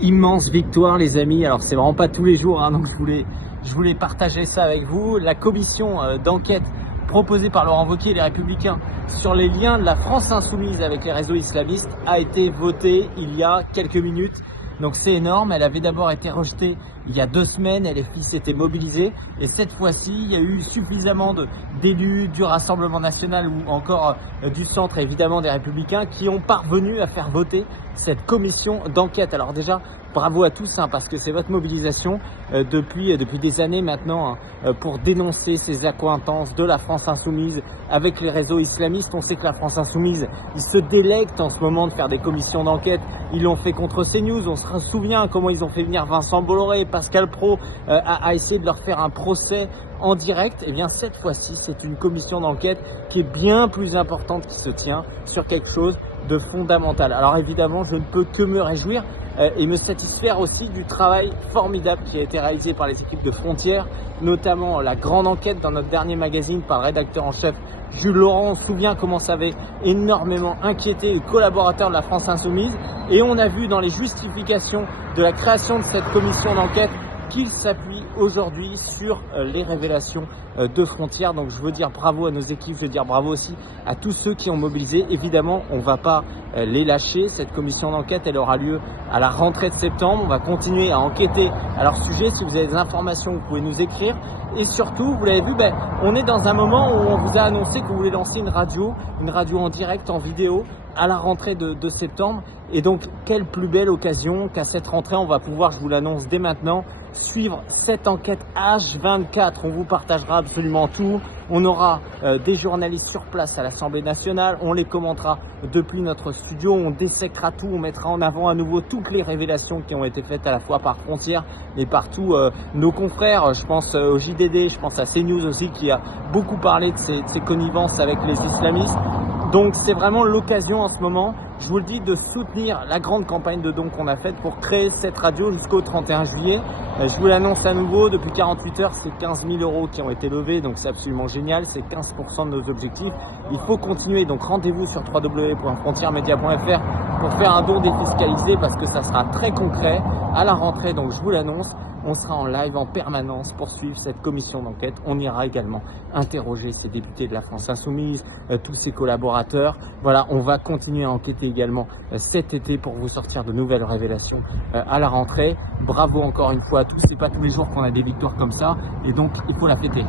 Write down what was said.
Immense victoire les amis, alors c'est vraiment pas tous les jours, hein, donc je voulais partager ça avec vous. La commission d'enquête proposée par Laurent Wauquiez et les Républicains sur les liens de la France insoumise avec les réseaux islamistes a été votée il y a quelques minutes. Donc c'est énorme, elle avait d'abord été rejetée il y a 2 semaines, et les LFI s'étaient mobilisés, et cette fois-ci il y a eu suffisamment d'élus du Rassemblement National ou encore du centre, évidemment des Républicains, qui ont parvenu à faire voter cette commission d'enquête. Alors déjà, bravo à tous, hein, parce que c'est votre mobilisation depuis des années maintenant, hein, pour dénoncer ces accointances de la France insoumise avec les réseaux islamistes. On sait que la France insoumise, ils se délectent en ce moment de faire des commissions d'enquête. Ils l'ont fait contre CNews, on se souvient comment ils ont fait venir Vincent Bolloré, Pascal Praud, à essayer de leur faire un procès en direct. Et bien cette fois-ci, c'est une commission d'enquête qui est bien plus importante, qui se tient sur quelque chose de fondamental. Alors évidemment, je ne peux que me réjouir et me satisfaire aussi du travail formidable qui a été réalisé par les équipes de Frontières, notamment la grande enquête dans notre dernier magazine par le rédacteur en chef Jules Laurent. On se souvient comment ça avait énormément inquiété les collaborateurs de la France insoumise, et on a vu dans les justifications de la création de cette commission d'enquête qu'il s'appuie aujourd'hui sur les révélations de Frontières. Donc je veux dire bravo à nos équipes, je veux dire bravo aussi à tous ceux qui ont mobilisé. Évidemment, on ne va pas les lâcher. Cette commission d'enquête, elle aura lieu à la rentrée de septembre. On va continuer à enquêter à leur sujet. Si vous avez des informations, vous pouvez nous écrire. Et surtout, vous l'avez vu, on est dans un moment où on vous a annoncé que vous voulez lancer une radio en direct, en vidéo, à la rentrée de septembre. Et donc, quelle plus belle occasion qu'à cette rentrée, on va pouvoir, je vous l'annonce dès maintenant, suivre cette enquête H24. On vous partagera absolument tout. On aura des journalistes sur place à l'Assemblée nationale. On les commentera depuis notre studio. On dissèquera tout. On mettra en avant à nouveau toutes les révélations qui ont été faites à la fois par Frontières et par tous nos confrères. Je pense au JDD, je pense à CNews aussi, qui a beaucoup parlé de ces connivences avec les islamistes. Donc c'est vraiment l'occasion en ce moment, je vous le dis, de soutenir la grande campagne de dons qu'on a faite pour créer cette radio jusqu'au 31 juillet. Je vous l'annonce à nouveau, depuis 48 heures, c'est 15 000 € qui ont été levés, donc c'est absolument génial, c'est 15% de nos objectifs. Il faut continuer, donc rendez-vous sur www.frontieresmedia.fr pour faire un don défiscalisé, parce que ça sera très concret à la rentrée, donc je vous l'annonce. On sera en live en permanence pour suivre cette commission d'enquête. On ira également interroger ces députés de la France insoumise, tous ses collaborateurs. Voilà, on va continuer à enquêter également cet été pour vous sortir de nouvelles révélations à la rentrée. Bravo encore une fois à tous. C'est pas tous les jours qu'on a des victoires comme ça, et donc il faut la fêter.